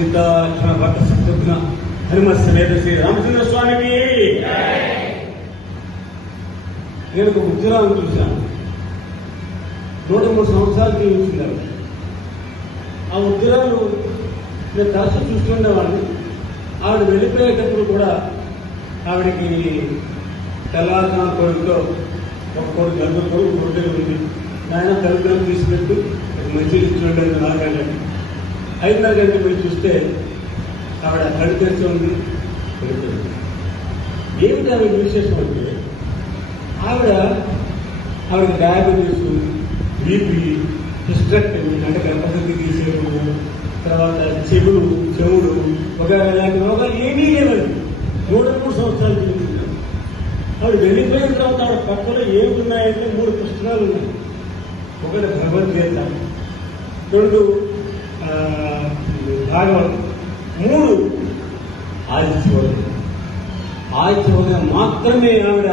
సీతాక్షణ భట్ట సత్యజ్ఞ హనుమ సమేత శ్రీ రామచంద్ర స్వామికి. నేను ఒక ఉద్యోగాన్ని చూశాను. 103 సంవత్సరాలు జీవించున్నారు. ఆ ఉద్యోగాలు నేను తరచు చూస్తుండేవాడిని. ఆవిడ వెళ్ళిపోయేటప్పుడు కూడా ఆవిడకి తెల్లారుజామున కొడుకుతో ఒక కొడుకు నలుగురు కొడుకు కొడుకు ఉంది. ఆయన తల్లిదండ్రులు తీసుకెట్టు మంచిగా ఇచ్చినట్టు నాకండి 5:30 గంటలకు వెళ్ళి చూస్తే ఆవిడ కళ్ళు తెరిచి ఉంది. ఏమిటి ఆవిడ విశేషం అంటే ఆవిడకి డయాబెటీస్, బీపీ, హిస్టరెక్టమీ అంటే గర్భసంచి తీసేయడం, తర్వాత చెవుడు ఒక ఇలాంటి రోగాలు ఏమీ లేవండి. 103 సంవత్సరాలు జీవించారు. ఆవిడ వెళ్ళిపోయిన తర్వాత ఆవిడ పక్కలో ఏమున్నాయంటే 3 పుస్తకాలు ఉన్నాయి. ఒకటి భగవద్గీత, 2 భాగవతం, 3 ఆదిత్యవర్గం మాత్రమే ఆవిడ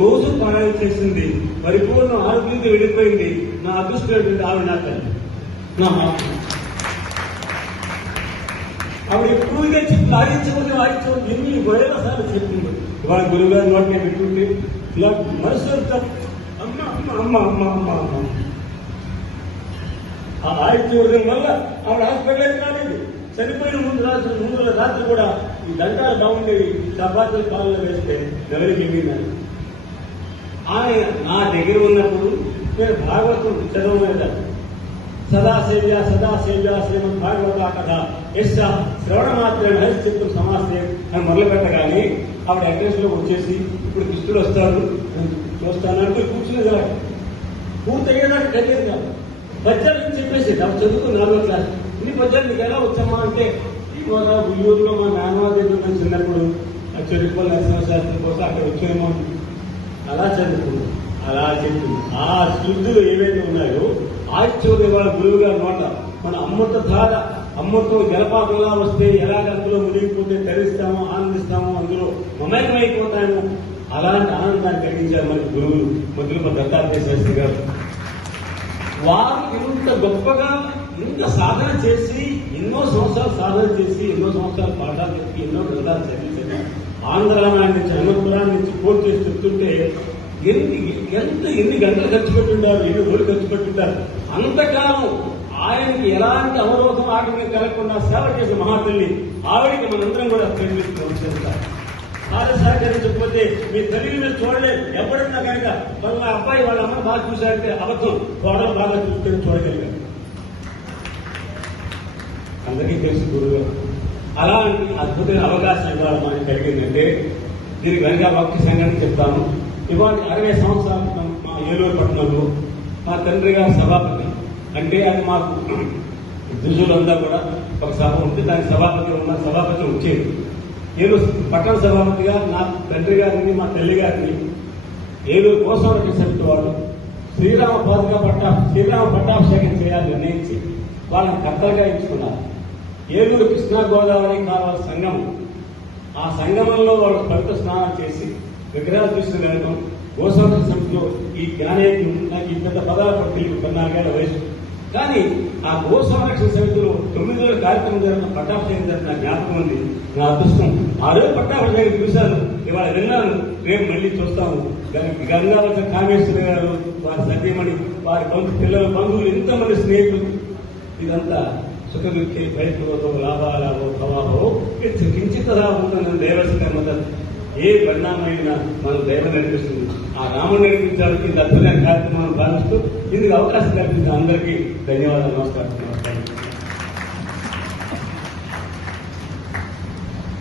రోజు పారాయణ చేసింది. పరిపూర్ణ ఆరోగ్యంతో వెళ్ళిపోయింది. నా అదృష్టం ఆవిడ నా తల్లి, నా మాత్రం. ఆవిడ ఎక్కువగా చెప్తుంది ఆదిత్యవర్గం ఎన్ని వేల సార్లు చెప్తుంది. ఇవాళ గురువు గారి నోటిని పెట్టుకుంటే ఇలా మనసు అమ్మ అమ్మ అమ్మ అమ్మ అమ్మ అమ్మ. ఆ ఆదిత్యవర్గం వల్ల ఆవిడ హాస్పిటల్ కాలేదు. చనిపోయిన ముందు రాత్రి కూడా ఈ దండాలు బాగుండేవి. చపాతీలు పాలలో వేస్తే ఎవరికి ఏమైందని ఆయన నా దగ్గర ఉన్నప్పుడు నేను భాగవతం చదవలేదు. సదాసేవ్య శ్రీమద్ భాగవత కథ యశ శ్రవణ మాత్రమే హరిచిత్రం సమాస్తే అని మొదలుపెట్టగానే ఆవిడ అడ్రస్ లో వచ్చేసి ఇప్పుడు కృష్ణుడు వస్తాడు చూస్తానంటూ కూర్చుని కదా పూర్తయ్యేదాకా తెలియదు కాదు. పద్యాలు చెప్పేసి చదువుకు 4వ క్లాస్ ఇన్ని పద్యాలు నీకు ఎలా వచ్చమ్మా అంటే ఊళ్ళూరులో మా నాన్నమ్మ దగ్గర చిన్నప్పుడు చెరుకుపల్లి నరసింహశాస్త్రి కోసం అక్కడ వచ్చేమో అలా చదువుకున్నాం. అలా చెప్తుంది. ఆ శుద్ధులు ఏవైతే ఉన్నాయో ఆశ్చర్య వాళ్ళ గురువు గారి నోట మన అమృత ధార అమృతం జలపాతంలా వస్తే ఎలా అందులో మునిగిపోతే తరిస్తామో ఆనందిస్తామో అందులో మమేకమైపోతామో అలాంటి ఆనందాన్ని కలిగించారు మన గురువులు మొదలు దత్తాత్రేయ శాస్త్రి గారు. వారు ఇంత గొప్పగా ఇంత సాధన చేసి ఎన్నో సంవత్సరాలు సాధన చేసి ఎన్నో సంవత్సరాలు పాఠాలు చెప్పి ఎన్నో గ్రంథాలు చదివించారు. ఆంధ్రరామాయణ నుంచి హనుమపురాణం నుంచి పూర్తి చేసి చెప్తుంటే ఎన్ని గంటలు ఖర్చు పెట్టుంటారు, ఎన్ని రోజులు ఖర్చు పెట్టుంటారు. అంతకాలం ఆయనకి ఎలాంటి అవరోధం ఆటంకం కలగకుండా సేవ చేసే మహాతల్లి ఆవిడికి మనందరం కూడా ప్రేమిస్తారు. సహకరించకపోతే మీ తల్లిని మీరు చూడలేదు. ఎప్పుడైనా కనుక వాళ్ళ అబ్బాయి వాళ్ళ అమ్మ బాగా చూశారంటే అబద్ధం, కోడలు బాగా చూస్తే చూడగలిగారు. అందరికీ తెలుసు గురువు అలాంటి అద్భుతమైన అవకాశం ఇవాళ మనకి కలిగిందంటే దీనికి వెనక భక్తి సంఘాన్ని చెప్తాను. ఇవాళ 60 సంవత్సరాల క్రితం మా ఏలూరు పట్టణంలో మా తండ్రి గారు సభాపతి అంటే అది మాకు దుజులంతా కూడా ఒక సభ ఉంటే దానికి సభాపతి ఉన్న సభాపతి వచ్చేది. ఏలూరు పట్టణ సభాపతిగా నా తండ్రి గారిని మా తల్లి గారిని ఏలూరు కోసవరక్షణ సమితి వాళ్ళు శ్రీరామ పట్టాభిషేకం చేయాలని నిర్ణయించి వాళ్ళని కర్తలుగా ఎంచుకున్నారు. ఏలూరు కృష్ణా గోదావరి కాలువల సంగమం, ఆ సంగమంలో వాళ్ళు పవిత్ర స్నానం చేసి విగ్రహాలు తీసుకుని వెళ్ళడం. గోసవరక్షణ సమితిలో ఈ జ్ఞానేయుడు నాకు ఈ పెద్ద పదాల పట్టిలు 14 ఏళ్ల వయసు. కానీ ఆ గోసంరక్షణ సమితిలో 9 రోజుల కార్యక్రమం జరిగిన పట్టాభిషేకం జరిగిన జ్ఞాపకం ఉంది. నా అదృష్టం ఆ రోజు పట్టాభిషేకం చూశాను, ఇవాళ విన్నాను, రేపు మళ్లీ చూస్తాము. గంగావతి కామేశ్వరి గారు, వారి సత్యమణి, వారి పిల్లల బంధువులు, ఎంతమంది స్నేహితులు, ఇదంతా సుఖదుఖి భయపూర్వతో లాభాలాభో భవాభో కించితలా ఉంటుందని దైవస్య కర్మత ఏ పరిణామైనా మనం దైవం నడిపిస్తుంది. ఆ రాముడు నడిపించాలని ఇది అద్భుతమైన కార్యక్రమాన్ని భావిస్తూ ఇందుకు అవకాశం కల్పించిన అందరికీ ధన్యవాదాలు. నమస్కారం.